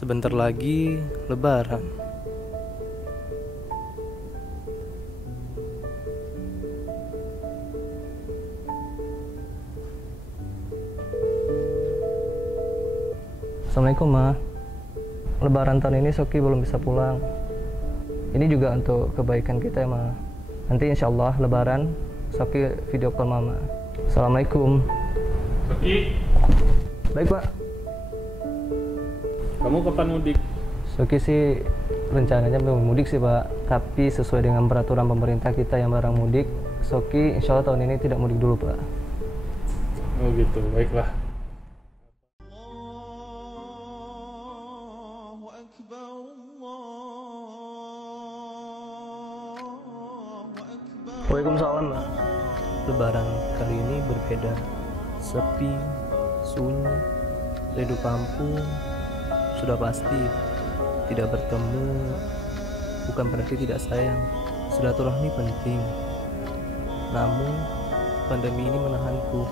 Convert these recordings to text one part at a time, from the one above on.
Sebentar lagi Lebaran. Assalamualaikum, Ma. Lebaran tahun ini Soki belum bisa pulang. Ini juga untuk kebaikan kita ya, Ma. Nanti insya Allah Lebaran Soki video call Mama. Assalamualaikum. Soki, Baik, Pak. kamu kapan mudik? Soki sih rencananya mau mudik sih, Pak. Tapi sesuai dengan peraturan pemerintah kita yang larang mudik, Soki insya Allah tahun ini tidak mudik dulu, Pak. Oh gitu, baiklah. Waalaikumsalam, Pak. Lebaran kali ini berbeda. Sepi, sunyi, rindu kampung. Sudah pasti tidak bertemu bukan berarti tidak sayang. Silaturahmi penting. Namun pandemi ini menahanku.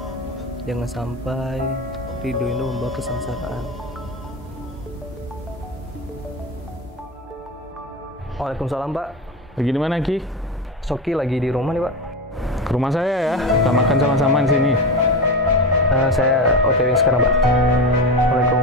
Jangan sampai rindu ini membawa kesengsaraan. Waalaikumsalam, Pak. Lagi di mana, Ki? Soki lagi di rumah nih, Pak. Ke rumah saya ya. Kita makan sama-sama di sini. Saya OTW sekarang, Pak. Waalaikumsalam.